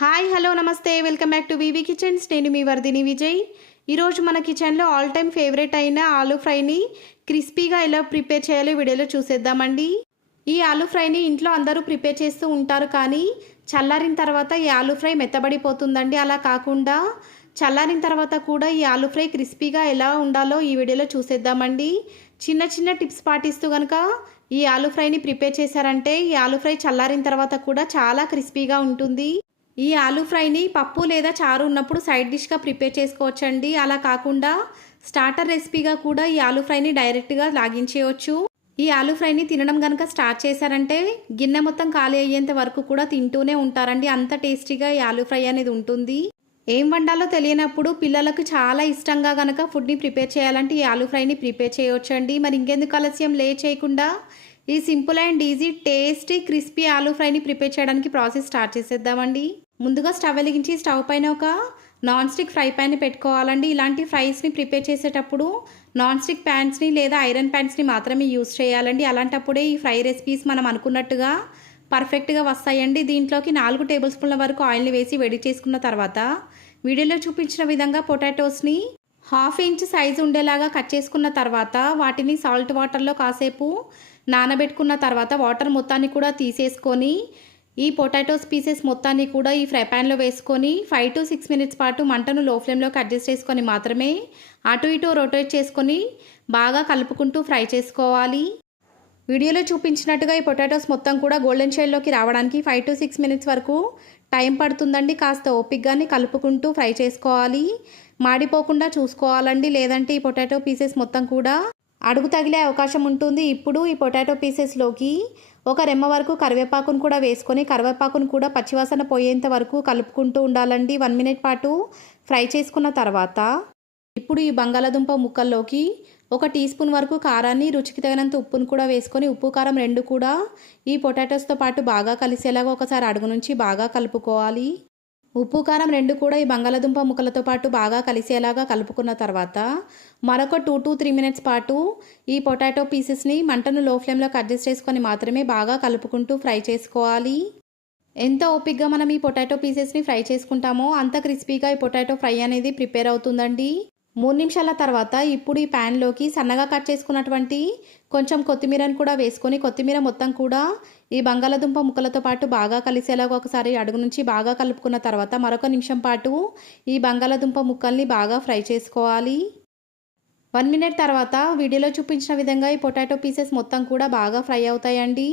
Hi hello నమస్తే. Welcome back to VV kitchens. నేను మీ వర్ధిని విజయ్. ఈరోజు మన కిచెన్లో ఆల్ టైమ్ ఫేవరెట్ అయిన ఆలూ ఫ్రైని క్రిస్పీగా ఎలా ప్రిపేర్ చేయాలో వీడియోలో చూసేద్దామండి. ఈ ఆలూ ఫ్రైని ఇంట్లో అందరూ ప్రిపేర్ చేస్తూ ఉంటారు కానీ చల్లారిన తర్వాత ఈ ఆలూ ఫ్రై మెత్తబడిపోతుందండి. అలా కాకుండా చల్లారిన తర్వాత కూడా ఈ ఆలూ ఫ్రై క్రిస్పీగా ఎలా ఉండాలో ఈ వీడియోలో చూసేద్దామండి. చిన్న చిన్న టిప్స్ పాటిస్తూ కనుక ఈ ఆలూ ఫ్రైని ప్రిపేర్ చేశారంటే ఈ ఆలూ ఫ్రై చల్లారిన తర్వాత కూడా చాలా క్రిస్పీగా ఉంటుంది. ఈ ఆలూ ఫ్రైని పప్పు లేదా చారు ఉన్నప్పుడు సైడ్ డిష్గా ప్రిపేర్ చేసుకోవచ్చండి. అలా కాకుండా స్టార్టర్ రెసిపీగా కూడా ఈ ఆలూ ఫ్రైని డైరెక్ట్గా లాగించేయవచ్చు ఈ ఆలూ ఫ్రైని తినడం కనుక స్టార్ట్ చేశారంటే గిన్నె మొత్తం ఖాళీ అయ్యేంత వరకు కూడా తింటూనే ఉంటారండి. అంత టేస్టీగా ఈ ఆలూ ఫ్రై అనేది ఉంటుంది. ఏం వండాలో తెలియనప్పుడు పిల్లలకు చాలా ఇష్టంగా కనుక ఫుడ్ని ప్రిపేర్ చేయాలంటే ఈ ఆలూ ఫ్రైని ప్రిపేర్ చేయవచ్చండి మరి ఇంకెందుకు ఆలస్యం? లే చేయకుండా ఈ simple and easy tasty crispy aloo ఫ్రైని prepare చేయడానికి ప్రాసెస్ స్టార్ట్ చేసేద్దామండి. ముందుగా స్టవ్ వెలిగించి స్టవ్ పైన ఒక నాన్ స్టిక్ ఫ్రై ప్యాన్ని పెట్టుకోవాలండి. ఇలాంటి ఫ్రైస్ని ప్రిపేర్ చేసేటప్పుడు నాన్ స్టిక్ ప్యాన్స్ని లేదా ఐరన్ ప్యాన్స్ని మాత్రమే యూస్ చేయాలండి. అలాంటప్పుడే ఈ ఫ్రై రెసిపీస్ మనం అనుకున్నట్టుగా పర్ఫెక్ట్గా వస్తాయండి. దీంట్లోకి నాలుగు టేబుల్ స్పూన్ల వరకు ఆయిల్ని వేసి వేడి చేసుకున్న తర్వాత వీడియోలో చూపించిన విధంగా పొటాటోస్ని హాఫ్ ఇంచ్ సైజు ఉండేలాగా కట్ చేసుకున్న తర్వాత వాటిని సాల్ట్ వాటర్లో కాసేపు నానబెట్టుకున్న తర్వాత వాటర్ మొత్తాన్ని కూడా తీసేసుకొని ఈ పొటాటోస్ పీసెస్ మొత్తాన్ని కూడా ఈ ఫ్రై ప్యాన్లో వేసుకొని ఫైవ్ టు సిక్స్ మినిట్స్ పాటు మంటను లో ఫ్లేమ్లోకి అడ్జస్ట్ చేసుకొని మాత్రమే అటు ఇటు రొటేట్ చేసుకొని బాగా కలుపుకుంటూ ఫ్రై చేసుకోవాలి. వీడియోలో చూపించినట్టుగా ఈ పొటాటోస్ మొత్తం కూడా గోల్డెన్ షేడ్లోకి రావడానికి ఫైవ్ టు సిక్స్ మినిట్స్ వరకు టైం పడుతుందండి. కాస్త ఓపిక్గానే కలుపుకుంటూ ఫ్రై చేసుకోవాలి. మాడిపోకుండా చూసుకోవాలండి. లేదంటే ఈ పొటాటో పీసెస్ మొత్తం కూడా అడుగు తగిలే అవకాశం ఉంటుంది. ఇప్పుడు ఈ పొటాటో పీసెస్లోకి ఒక రెమ్మ వరకు కరివేపాకును కూడా వేసుకొని కరివేపాకును కూడా పచ్చివాసన పోయేంత వరకు కలుపుకుంటూ ఉండాలండి. వన్ మినిట్ పాటు ఫ్రై చేసుకున్న తర్వాత ఇప్పుడు ఈ బంగాళాదుంప ముక్కల్లోకి ఒక టీ స్పూన్ వరకు కారాన్ని రుచికి తగినంత ఉప్పును కూడా వేసుకొని ఉప్పు కారం రెండు కూడా ఈ పొటాటోస్తో పాటు బాగా కలిసేలాగా ఒకసారి అడుగు నుంచి బాగా కలుపుకోవాలి. ఉప్పు కారం రెండు కూడా ఈ బంగాళాదుంప ముక్కలతో పాటు బాగా కలిసేలాగా కలుపుకున్న తర్వాత మరొక టూ టు త్రీ మినిట్స్ పాటు ఈ పొటాటో పీసెస్ని మంటను లో ఫ్లేమ్లోకి అడ్జస్ట్ చేసుకొని మాత్రమే బాగా కలుపుకుంటూ ఫ్రై చేసుకోవాలి. ఎంత ఓపిక్గా మనం ఈ పొటాటో పీసెస్ని ఫ్రై చేసుకుంటామో అంత క్రిస్పీగా ఈ పొటాటో ఫ్రై అనేది ప్రిపేర్ అవుతుందండి. మూడు నిమిషాల తర్వాత ఇప్పుడు ఈ ప్యాన్లోకి సన్నగా కట్ చేసుకున్నటువంటి కొంచెం కొత్తిమీరను కూడా వేసుకొని కొత్తిమీర మొత్తం కూడా ఈ బంగాళదుంప ముక్కలతో పాటు బాగా కలిసేలాగా ఒకసారి అడుగు నుంచి బాగా కలుపుకున్న తర్వాత మరొక నిమిషం పాటు ఈ బంగాళదుంప ముక్కల్ని బాగా ఫ్రై చేసుకోవాలి. వన్ మినిట్ తర్వాత వీడియోలో చూపించిన విధంగా ఈ పొటాటో పీసెస్ మొత్తం కూడా బాగా ఫ్రై అవుతాయండి.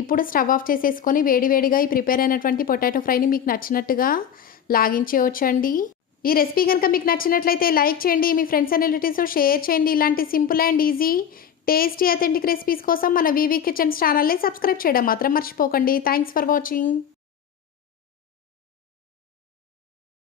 ఇప్పుడు స్టవ్ ఆఫ్ చేసేసుకొని వేడివేడిగా ఈ ప్రిపేర్ అయినటువంటి పొటాటో ఫ్రైని మీకు నచ్చినట్టుగా లాగించేయవచ్చండి ఈ రెసిపీ కనుక మీకు నచ్చినట్లయితే లైక్ చేయండి మీ ఫ్రెండ్స్ అండ్ రిలేటివ్స్ షేర్ చేయండి. ఇలాంటి simple and easy tasty authentic recipes కోసం మన వివి కిచెన్స్ ఛానల్ని సబ్స్క్రైబ్ చేయడం మాత్రం మర్చిపోకండి. Thanks for watching.